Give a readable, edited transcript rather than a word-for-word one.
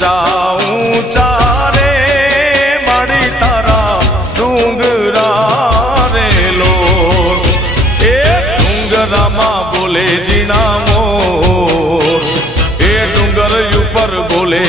ઊંચા ઊંચા રે માડી તારા ડુંગરા રે લોર એ ડુંગરામાં બોલે જીણા મોર એ ડુંગર ઉપર બોલે